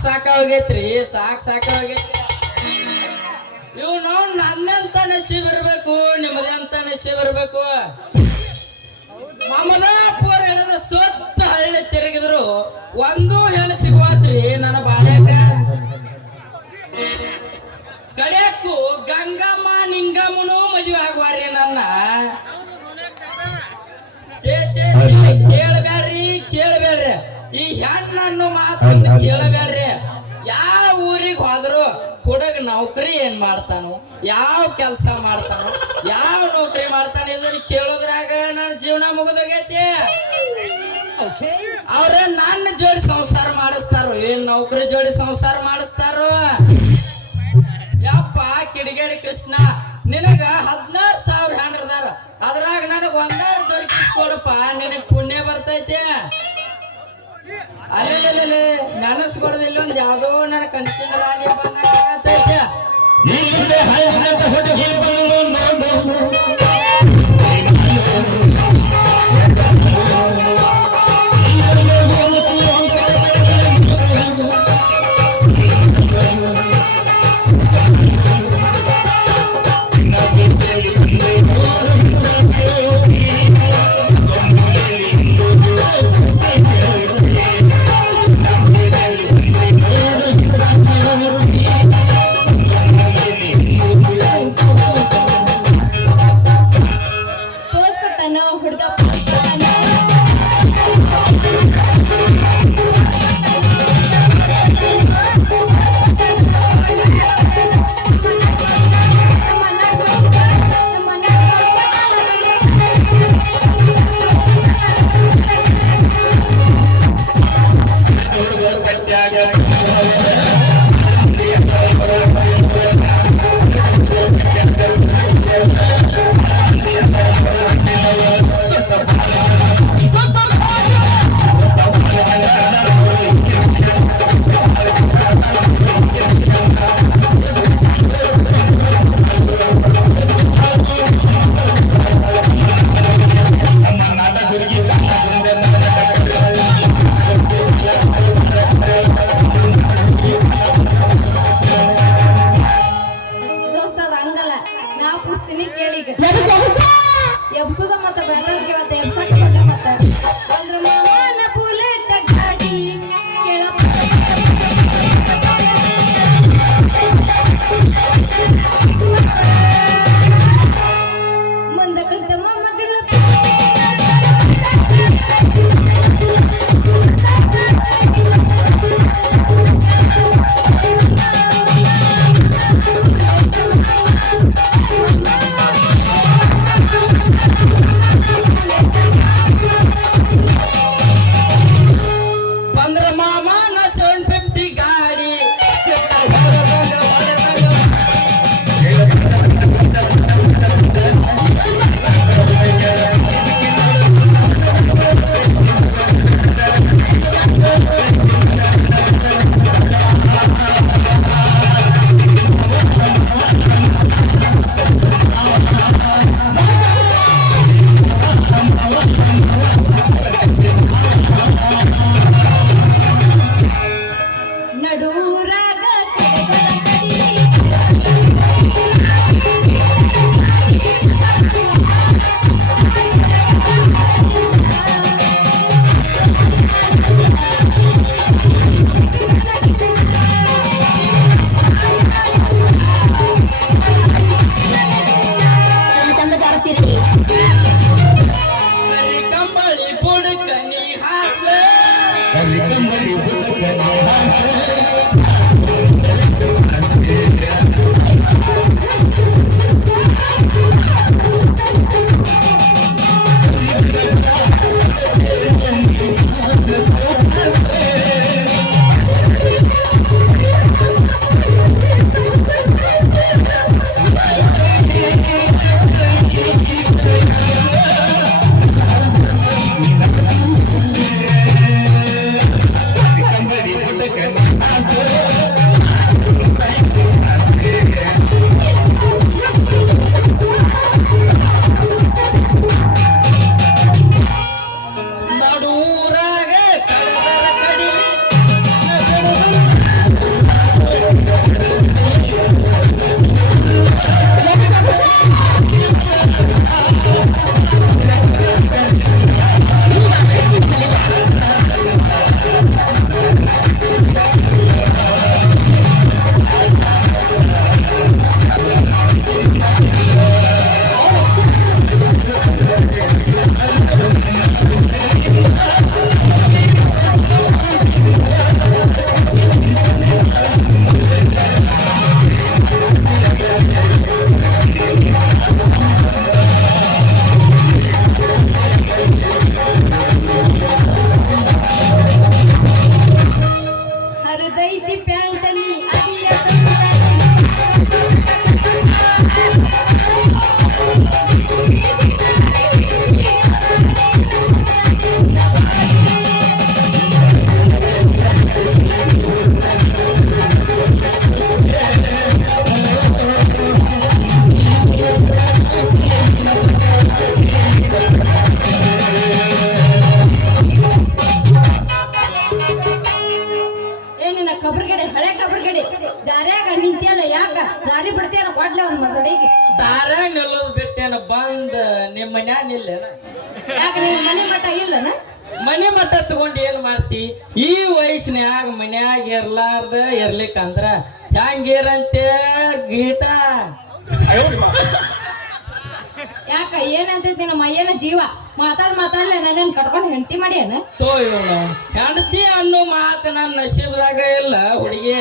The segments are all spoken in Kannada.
ಸಾಕಾಗೈತ್ರಿ ಸಾಕಾಗೈತ್ರಿ. ಇವ್ ನಾವು ನನ್ನಂತ ನಸೀಬ್ ಇರ್ಬೇಕು, ನಿಮ್ಮದೇ ಅಂತ ನಸೀಬ್ ಇರ್ಬೇಕು. ಮಮದಾಪುರ ಹೇಳದ ಸೊತ್ತ ಹಳ್ಳಿ ತಿರುಗಿದ್ರು ಒಂದು ಹೆಣ್ಣು ಸಿಗುವಾತ್ರಿ ನನ್ನ ಬಾಳ್ಯಾಕ. ಕಡೆಯಕ್ಕೂ ಗಂಗಮ್ಮ ನಿಂಗಮ್ಮನು ಮದುವೆ ಆಗುವಾರಿ ನನ್ನ. ಕೇಳಬೇಡ್ರಿ ಈ ಹೆಣ್ಣನ್ನು ಮಾತನ್ನು ಕೇಳಬೇಡ್ರಿ. ಯಾವ ಊರಿಗೆ ಹೋದ್ರು ಹುಡುಗ ನೌಕರಿ ಏನ್ ಮಾಡ್ತಾನೋ, ಯಾವ ಕೆಲಸ ಮಾಡ್ತಾನೋ, ಯಾವ ನೌಕರಿ ಮಾಡ್ತಾನೆ ಇದನ್ನ ಕೇಳೋದ್ರಾಗ ನನ್ನ ಜೀವನ ಮುಗಿದೋಗೈತಿ. ಅವ್ರ ನನ್ನ ಜೋಡಿ ಸಂಸಾರ ಮಾಡಿಸ್ತಾರೋ ಏನ್ ನೌಕರಿ ಜೋಡಿ ಸಂಸಾರ ಮಾಡಿಸ್ತಾರೋ? ಯಪ್ಪ ಕಿಡಿಗೇಡಿ ಕೃಷ್ಣ, ನಿನಗ 16,000 ಹೆಂಡ್ರದಾರ, ಅದ್ರಾಗ ನನಗ್ ಒಂದಾರು ದೊರಕಿಸ್ಕೊಡಪ್ಪ, ನಿನಗ್ ಪುಣ್ಯ ಬರ್ತೈತೆ. ಅಲ್ಲೇ ನೆನಸ್ಕೊಡದಿಲ್ಲ ಒಂದ್ ಯಾವ್ದೋ ನನ್ನ ಕನಸಿನ ರಾಣಿ ಬಂದಾಗತೈತೆ. ನಿಮ್ಮ ಮನ್ಯಾಗ ನಿಲ್ಲೇನ ಯಾಕೆ ನಿನ್ ಮನೆ ಮಠ ಇಲ್ಲನ? ಮನೆ ಮಟ್ಟ ತಗೊಂಡು ಏನ್ ಮಾಡ್ತಿ? ಈ ವಯಸ್ಸಿನ್ಯಾಗ ಮನ್ಯಾಗ ಇರ್ಲಾರ್ದ ಇರ್ಲಿಕ್ಕಂದ್ರ ಹೆಂಗಿರಂತೆ ಗೀಟ. ಯಾಕ ಏನಂತೈತಿ ನಿನ್ನ ಮೈಯನ ಜೀವ ಮಾತಾಡ್ಲೆ ನನ್ನೇನ್ ಕಟ್ಕೊಂಡು ಹೆಂಡತಿ ಮಾಡಿ ಏನ? ತೋ ಇವನು ಹೆಂಡತಿ ಅನ್ನೋ ಮಾತು ನನ್ನ ನಶೀಬ್ದಾಗ ಇಲ್ಲ ಹುಡುಗಿ.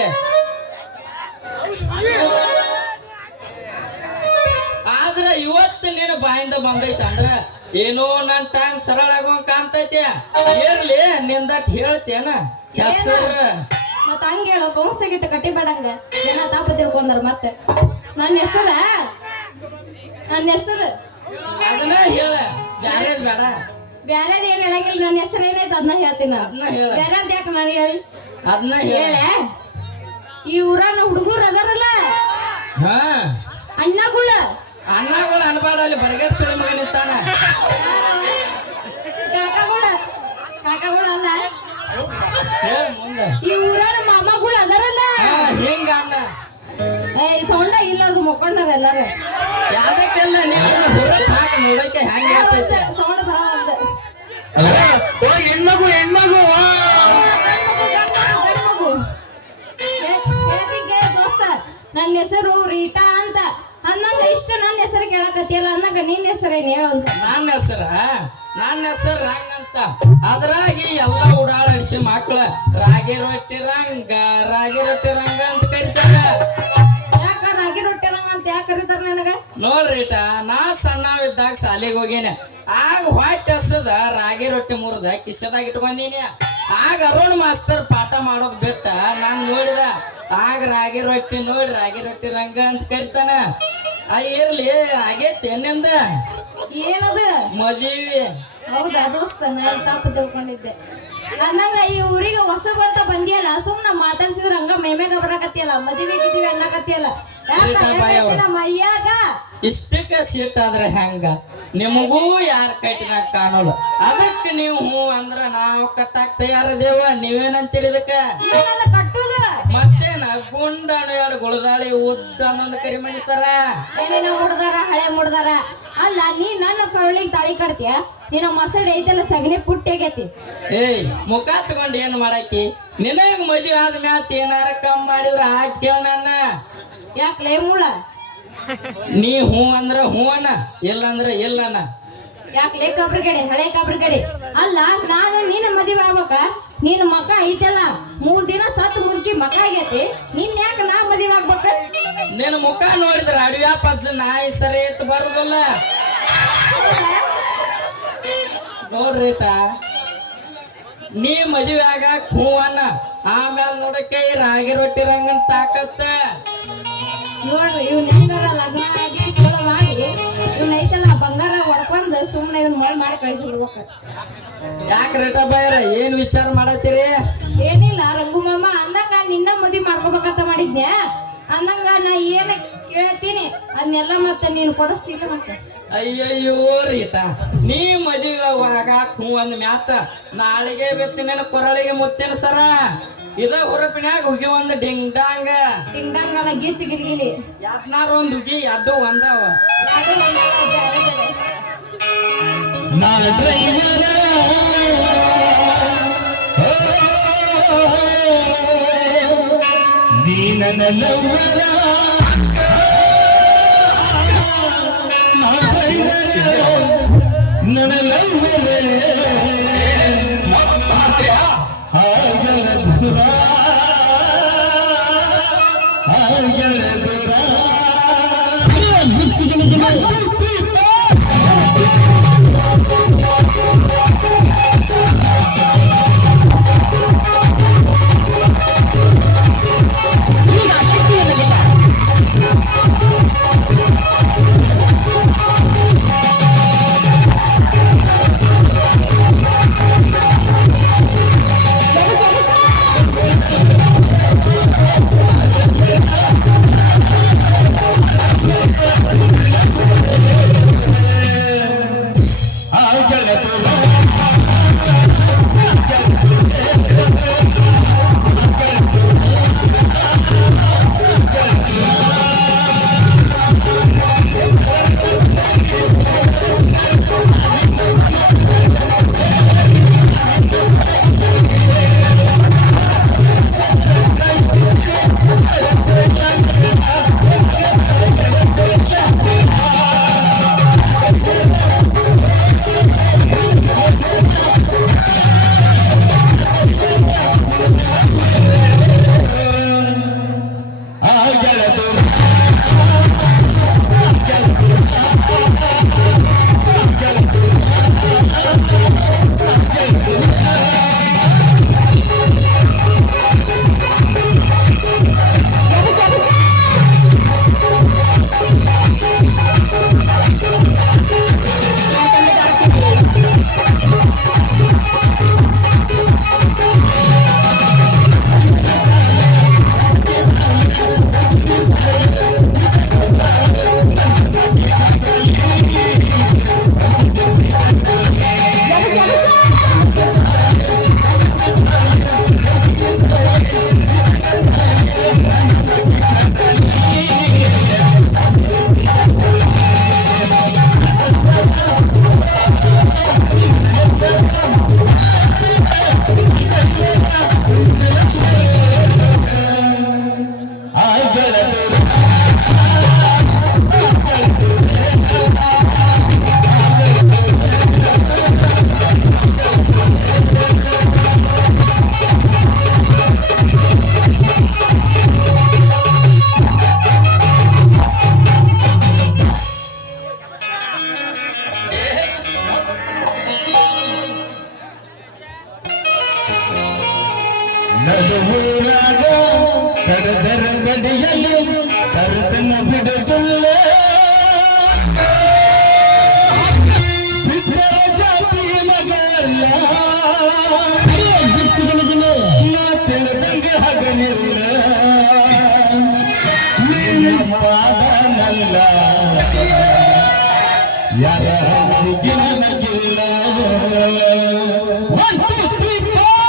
ಆದ್ರ ಇವತ್ತು ನೀನು ಬಾಯಿಂದ ಬಂದೈತ ಅಂದ್ರ ಏನೋ ನನ್ ಟೈಮ್ ಸರಳ ಆಗೋಂಗ್ ಕಾಣ್ತೈತಿ. ಇರ್ಲಿ ನಿಂದಟ್ ಹೇಳ್ತೇನ ಹೆಸರು. ಮತ್ತ ಹಂಗ ಹೇಳೋ ಕೌನ್ಸಗಿಟ್ಟು ಕಟ್ಟಿ ಬೇಡಂಗ ಜನ ತಾಪ ತಿಳ್ಕೊಂಡಾರ. ಮತ್ತೆ ನನ್ನ ಹೆಸರ ಅದನ್ನ ಹೇಳ, ಬ್ಯಾರೇದ್ ಬೇಡ. ಬ್ಯಾರೇದ್ ಏನ್ ಹೇಳಂಗಿಲ್ಲ. ನನ್ನ ಹೆಸರು ಏನೈತೆ ಅದನ್ನ ಹೇಳ್ತೀನಿ. ಅದನ್ನ ಹೇಳ, ಬ್ಯಾರೇದ್ ಯಾಕೆ ನಾನು ಹೇಳಿ? ಅದನ್ನ ಹೇಳ. ಈ ಊರನ್ನ ಹುಡುಗರು ಅದಾರಲ್ಲ ಹಾ ಅಣ್ಣಗಳು ಅನ್ಬಾಡ. ಅಲ್ಲಿ ಬರ್ಗೇಟ್ ಸುಳಿ ಮಗ ನಿಂತಾನ. ಕಾಕಗಳು ಅಲ್ಲ ಹೇಳ ಮುಂದೆ. ಈ ಊರನ್ನ ಮಾಮಗಳು ಅದಾರಲ್ಲ ಹಿಂಗ ಅಣ್ಣ ಸೌಂಡ ಇಲ್ಲದು ಮುಕ್ಕೊಂಡಾರ ಎಲ್ಲಾರು. ಯಾವ್ದಕ್ಕೆಲ್ಲ ನೀವು ಹುರಕ್ ಹಾಕಿ ನೋಡಕ್ಕೆ ಹೆಂಗ ಸೌಂಡ್ ಬರವಲ್ದು. ಹೆಣ್ಮಗು ಹೆಣ್ಮಗು ದೋಸ್ತ ನನ್ನ ಹೆಸರು ರೀಟಾ ಅಂತ ಅನ್ನಂಗ ಇಷ್ಟ ನನ್ನ ಹೆಸರು ಕೇಳಕತ್ತಿಯಲ್ಲ ಅನ್ನಂಗ ನಿನ್ನ ಹೆಸರೇನು ಹೇಳ ಒಂದ್ಸಲ. ನನ್ನ ಹೆಸರು ರಂಗ ಅಂತ. ಅದ್ರಾಗಿ ಎಲ್ಲ ಉಡಾಳ ಅಡಿಸಿ ಮಕ್ಳ ರಾಗಿ ರೊಟ್ಟಿ ರಂಗ ಅಂತ ಕರಿತಾರ. ಯಾಕ ರಾಗಿ ರೊಟ್ಟಿ ರಂಗ ಅಂತ ಯಾಕೆ ಕರಿತಾರ ನನಗ? ನೋಡ್ರಿಟ, ನಾ ಸಣ್ಣವಿದ್ದಾಗ ಶಾಲೆಗೆ ಹೋಗೇನೆ. ಆಗ ಹೊಟ್ಟೆ ಹಸದ ರಾಗಿ ರೊಟ್ಟಿ ಮುರಿದ ಕಿಸೆದಾಗ ಇಟ್ಕೊಂಡೀನಿ. ಆಗ ಅರುಣ್ ಮಾಸ್ತರ್ ಪಾಠ ಮಾಡೋದ್ ಬಿಟ್ಟ ನಾನ್ ನೋಡಿದ. ಆಗ ರಾಗಿ ರೊಟ್ಟಿ ನೋಡಿ ರಾಗಿ ರೊಟ್ಟಿ ರಂಗ ಅಂತ ಕರಿತಾನ. ಇರ್ಲಿ ಆಗೇತಿ ನಿಂದ ಏನದು ಮದುವೆ? ಹೌದಾ ದೋಸ್ತ, ನಾ ತಾಪ ತಿಳ್ಕೊಂಡಿದ್ದೆ. ಅನ್ನಂಗ ಈ ಊರಿಗೆ ಹೊಸಬಂತ ಬಂದಿಯಲ್ಲ, ಸುಮ್ನ ಮಾತಾಡ್ಸಿದ್ರ ಹಂಗ ಮೇಮ್ಯಾಗ ಬರಾಕತ್ತಿಯಲ್ಲ, ಮದುವೆ ಗಿದ್ವಿ ಅನ್ನಕತ್ತಿಯಲ್ಲ. ಮೈಯಾಗ ಇಷ್ಟಕ್ಕ ಸೀಟಾದ್ರೆ ಹೆಂಗ? ನಿಮಗೂ ಯಾರ ಕಟ್ಟಿನಾಗ ಕಾಣೋಲ್ಲ. ಅದಕ್ಕೆ ನೀವು ಹೂ ಅಂದ್ರ ನಾವು ಕಟ್ಟಾಕ್ ತಯಾರದೇವ. ನೀವೇನಂತೀರಿ ಇದಕ್ಕ? ಕಟ್ಟುದ ಮತ್ತೇನ ಗುಂಡಾನು ಎರಡು ಗುಳದಾಳಿ ಉದ್ದ ಅನ್ನೊಂದು ಕರಿಮಣಿ ಸರ ಏನೇನ ಮುಡ್ದಾರ ಹಳೆ ಮುಡ್ದಾರ. ಅಲ್ಲ ನೀ ನನ್ನ ಕರುಳಿಗೆ ತಾಳಿ ಕಟ್ತೀಯ, ನಿನ್ನ ಮಸಡ್ ಐತೆಲ್ಲ ಸಗಣಿ ಪುಟ್ಟಿ ಆಗೈತಿ. ಏಯ್ ಮುಖ ತಗೊಂಡ್ ಏನ್ ಮಾಡಾಕಿ? ನಿನಗ್ ಮದ್ವೆ ಆದ ಮ್ಯಾತ್ ಏನಾರ ಕಮ್ ಮಾಡಿದ್ರ ಹಾಕಿ ಕೇಳ ನನ್ನ. ಯಾಕ್ಲೇ ಮೂಳ? ನೀ ಹೂ ಅಂದ್ರ ಹೂ ಅನ್ನ, ಇಲ್ಲ ಅಂದ್ರ ಇಲ್ಲನ. ಯಾಕ್ಲೇ ಕಬ್ರಗಡೆ ಹಳೆ ಕಬ್ರಗಡೆ? ಅಲ್ಲ ನಾನು ನಿನ್ನ ಮದುವೆ ಆಗ್ಬೇಕ, ನಿನ್ನ ಮಕ ಐತೆಲ್ಲ 3 ದಿನ ಸತ್ ಮುದುಕಿ ಮಕ ಆಗೈತಿ. ನಿನ್ ಯಾಕ ನಾ ಮದುವೆ ಆಗ್ಬೇಕ? ನಿನ್ನ ಮುಖ ನೋಡಿದ್ರ ಅಡಿವ್ಯಾ ಪಜ್ಜ ನಾಯಿ ಸರಿ ಎತ್ ಬರುದಿಲ್ಲ. ನೋಡ್ರಿಟ, ನೀ ಮದುವೆ ಆಗಾಕ ಹೂ ಅನ್ನ, ಆಮ್ಯಾಲ ನೋಡಕ್ಕೆ ಈ ರಾಗಿ ರೊಟ್ಟಿ ರಂಗನ್ ತಾಕತ್ತ. ನೋಡ್ರಿ ಇವ್ನ ಹೆಂಗಾರ ಲಗ್ನ ಆಗಿ ಸುಳ್ಳ ಮಾಡಿ ಇವ್ನ ಐತಲ್ಲ ಬಂಗಾರ ಹೊಡ್ಕೊಂಡ್ ಸುಮ್ನೆ ಇವ್ನ ಮಾಡಿ ಕಳಿಸಿ ಬಿಡ್ಬೇಕ. ಯಾಕ ರೇಟ ಬಾಯರ ಏನ್ ವಿಚಾರ ಮಾಡತ್ತೀರಿ? ಏನಿಲ್ಲ ರಂಗು ಮಾಮ, ಅಂದಂಗ ನಿನ್ನ ಮದ್ವಿ ಮಾಡ್ಕೋಬೇಕಂತ ಮಾಡಿದ್ನ್ಯಾ. ಅಂದಂಗ ನಾ ಏನ ಕೇಳ್ತೀನಿ ಅದನ್ನೆಲ್ಲ ಮತ್ತೆ ನೀನು ಕೊಡಿಸ್ತಿಲ್ಲ. ಮತ್ತೆ ಅಯ್ಯಯ್ಯೋ ರೀಟ, ನೀ ಮದುವೆ ಆಗಾಕ ಹೂ ಅಂದ ಮ್ಯಾತ ನಾಳೆಗೆ ಬೆತ್ತಿನ ಕೊರಳಿಗೆ ಮುತ್ತೇನ ಸರ. ಇದ ಹೊರಪಿನ್ಯಾಗ ಹುಗಿ ಒಂದ್ ಡಿಂಗ್ ಡಾಂಗ ಟಿಂಗಲ್ಲ ಗಿಚ್ಚಿ ಗಿಲಿಗಿಲಿ ಯಾದ್ನಾರ ಒಂದ್ ಹುಗಿ ಎರಡು ಒಂದಾವ. ನಾ ಡ್ರೈವರ ನೀ ನನ್ನ ಲವ್ವರ. ನಾ ಡ್ರೈವರ ನನ್ನ ಲವ್ವರ ಹಾಗಲ ದೂರ ಹಾಗಲ ದೂರ ಗಿಚ್ಚಿ ಗಿಲಿಗಿಲಿ ಗೆಳತಿರ ನಡುವೂರಾಗ ಕಡದರ ಗಡಿಯಲ್ಲಿ ಕರ್ತನ ಬಿಡುತ್ತಿಲ್ಲ ಬಿಟ್ಟರ ಜಾತಿ ಮಗಲ್ಲ ನಾ ತಿಳಿದಂಗೆ ಹಗಲಿಲ್ಲ ನೀನು ಪಾದ ನಲ್ಲ ಯಾರ ಹಂಚಿಗೆ ನನಗಿಲ್ಲ 1 2 3 4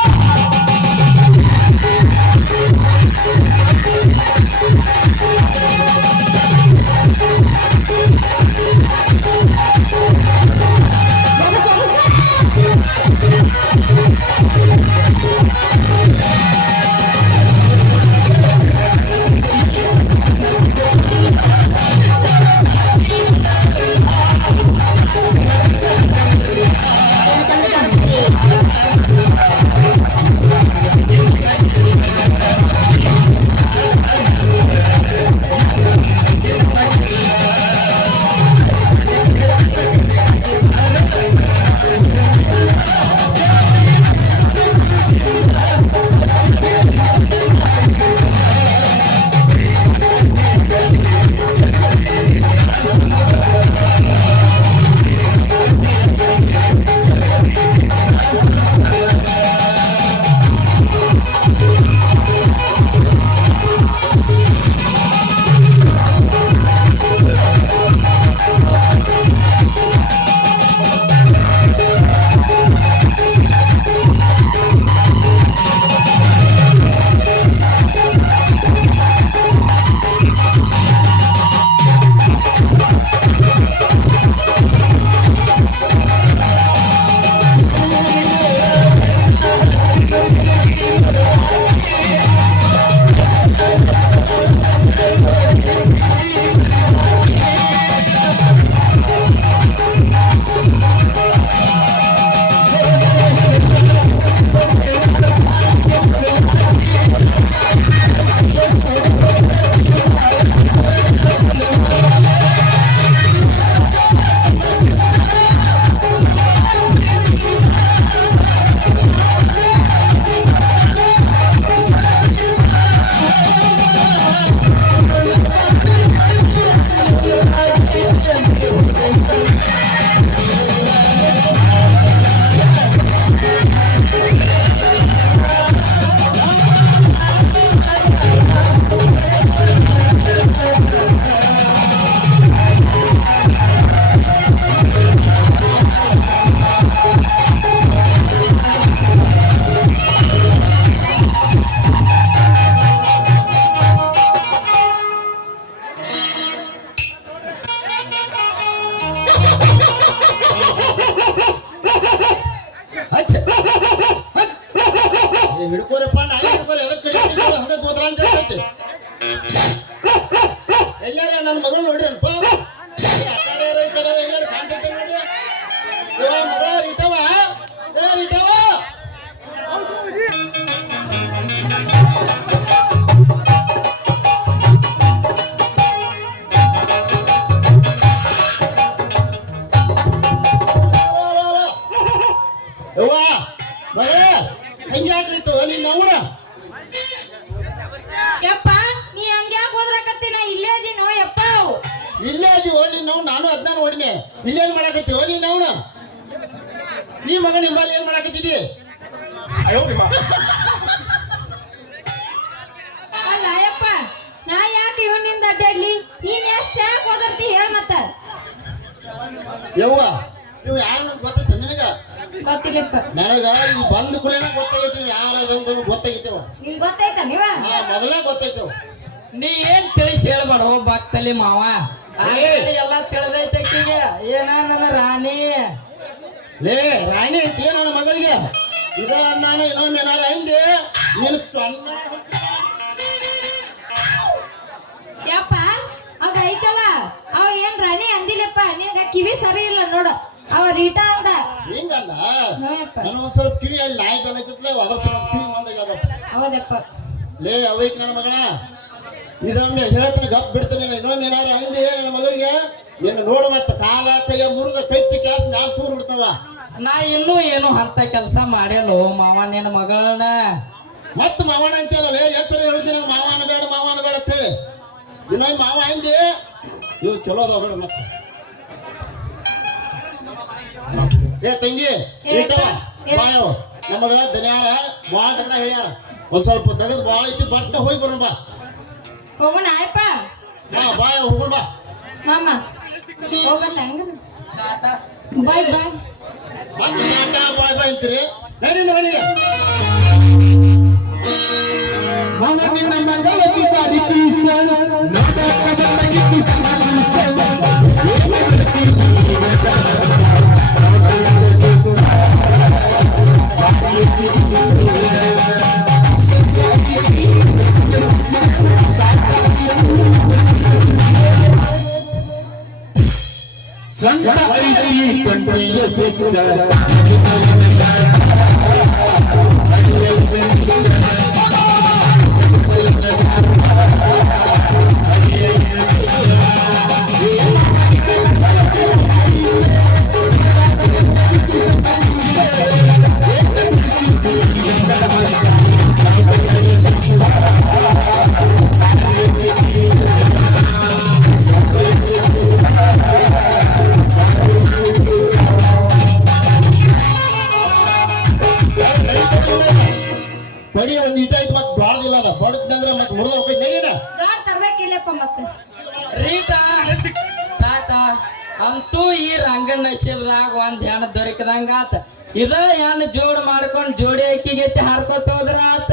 ಹಿಡ್ಕೋರಪ್ಪ ನಾ ಹಿಡ್ಕೋರಿ ಎದಕ್ಕೆ ಕಡಿತೀವಿ ಹಂಗ ದೋತ್ರ ಅನ್ಸತ್ತೆ ಎಲ್ಲಾರ ನನ್ನ ಮಗಳು ನೋಡ್ರಿ ಅಲ್ಪ ಈ ಕಡೆ ಎಲ್ಲಾರು ಕಾಣ್ತೈತೆ ನೋಡ್ರಿ ಮಗ ರಿಟವ ರಿಟವ ಹೆಂಗ್ಯಾಕ್ಲಿತ್ತು ಅಲ್ಲಿ ನೋಡ ಯಪ್ಪ ನೀ ಹಂಗ್ಯಾಕ್ ಹೋದ್ರಾಕತ್ತಿ ನಾ ಇಲ್ಲೇ ಅದೀನೋ ಯಪ್ಪ ಇಲ್ಲೇ ಅದೀವೋ ನಾವು ನಾನು ಅದನ್ನ ನೋಡಿನಿ ಇಲ್ಲೇನ್ ಮಾಡಾಕತ್ತೀವೋ ನೀನ್ ಅವನ ಈ ಮಗ ನಿಮ್ಮಲ್ಲಿ ಏನ್ ಮಾಡಾಕತ್ತಿದ್ದಿ ಅಲ್ಲ ಯಪ್ಪ ನಾ ಯಾಕೆ ಇವನಿಂದ ಅಡ್ಡಾಡ್ಲಿ ನೀನ್ ಎಷ್ಟ್ ಯಾಕೆ ಹೋದರ್ತಿ ಹೇಳ್ ಮತ್ತ ಯವ್ವ ನೀವು ಯಾರನ್ನ ಗೊತ್ತೈತೆ ನಿನಗ ಗೊತ್ತಿಲ್ಲಪ್ಪ ನನಗ ಈ ಬಂದ ಕುಲೇನ ಗೊತ್ತಾಗೈತಿ ಯಾರಂತ ಗೊತ್ತಾಗೈತವ ನಿಂಗ್ ಗೊತ್ತಾಯ್ತಾ ನೀವ ಮೊದಲ ಗೊತ್ತಾಯ್ತವ ನೀ ಏನ್ ತಿಳಿಸಿ ಹೇಳ್ಬೇಡ ಭಕ್ತಲಿ ಮಾವ ಎಲ್ಲ ತಿಳಿದೈತೆ ಅಕ್ಕಿಗೆ ಏನ ನನ್ನ ರಾಣಿ ಲೇ ರಾಣಿ ಐತಿ ನನ್ನ ಮಗಳಿಗೆ ಇದ ನಾನು ಇನ್ನೊಂದು ಏನಾರ ಹಿಂದೆ ನೀನು ರೀಟಾ ಅಂದ ಹಿಂಗಲ್ಲ ನೋಯಪ್ಪ ನನಗೊಂದ್ ಸ್ವಲ್ಪ ಕಿಳಿ ಅಲ್ಲಿ ನಾಯಿ ಬೆಳಕಿತ್ಲೆ ಅದ್ರ ಸ್ವಲ್ಪ ಕಿಳಿ ಮಂದಾಗ ಹೌದಪ್ಪ ಲೇ ಅವೈಕ್ ನನ್ನ ಮಗಳ ಇದೊಮ್ಮೆ ಹೇಳ್ತಾನೆ ಗಪ್ ಬಿಡ್ತಾನೆ ಇನ್ನೊಮ್ಮೆ ಏನಾರ ಅಂದೆ ನನ್ನ ಮಗಳಿಗೆ ನಿನ್ನ ನೋಡು ಮತ್ತೆ ಕಾಲ ಕೈಯ ಮುರಿದ ಕೈತಿ ಕ್ಯಾಸ್ ಮ್ಯಾಲ ತೂರ್ ಬಿಡ್ತಾವ ನಾ ಇನ್ನೂ ಏನು ಅಂತ ಕೆಲಸ ಮಾಡೇಲೋ ಮಾವ ನಿನ್ನ ಮಗಳನ್ನ ಮತ್ತೆ ಮಾವನ ಅಂತೇಳವೇ ಎಷ್ಟರ ಹೇಳಿದ್ದೀನಿ ಮಾವನ ಬೇಡ ಅಂತ ಹೇಳಿ ಇನ್ನೊಮ್ಮೆ ಮಾವ ಅಂದೆ ಇವು ಚಲೋ ಅದಾವ ಬೇಡ ಮತ್ತೆ ಏ ತಂಗಿ ಇಟ್ಟವ ಬಾಯವ ನಮಗ ದನ್ಯಾರ ಭಾಳ ತಗದ ಹೇಳ್ಯಾರ ಒಂದ್ ಸ್ವಲ್ಪ ತೆಗೆದು ಭಾಳ ಐತಿ ಬಟ್ಟ ಹೋಗಿ ಬರೋಣ ಬಾ ಹೋಗೋಣ ಆಯಪ್ಪ ಹಾ ಬಾಯ್ ಹೋಗೋಣ ಬಾ ಮಾಮ ಹೋಗಲ್ಲ ಹಂಗ ಬಾಯ್ ಬಾಯ್ ಮತ್ತೆ ಟಾಟಾ ಬಾಯ್ ಬಾಯ್ ಅಂತೀರಿ ನಡಿ ಮನೆಗೆ ಮನ ನಿನ್ನ ಮಗಳ ಕಿತಾಡಿ ಪೀಸ ನೋಡಕದ ಮಗಿ ಸಮಾನಿಸ ಸ್ವಂತ ಐತಿ ಕೊಂಡಿಯ ಸಿಕ್ಸ ಬಡಿ ಒಂದ್ ಇಟ ಐತಿ ಮತ್ತೆ ಬಾಳದಿಲ್ಲ ಅದ ಬಡದ್ನಂದ್ರ ಮತ್ತೆ ಮುರಿದ ಹೋಗಿ ನಡೀನ ಗಾಡ್ ತರ್ಬೇಕಿಲ್ಲಪ್ಪ ಮತ್ತೆ ರೀಟಾ ಟಾಟಾ ಅಂತೂ ಈ ರಂಗನ ನಶೀಲ್ದಾಗ ಒಂದ್ ಹೆಣ್ಣು ದೊರಕದಂಗ ಆತ ಇದ ಹೆಣ್ಣು ಜೋಡ್ ಮಾಡ್ಕೊಂಡ್ ಜೋಡಿ ಅಕ್ಕಿಗೆ ಹಾರ್ಕೊತ ಹೋದ್ರ ಆತ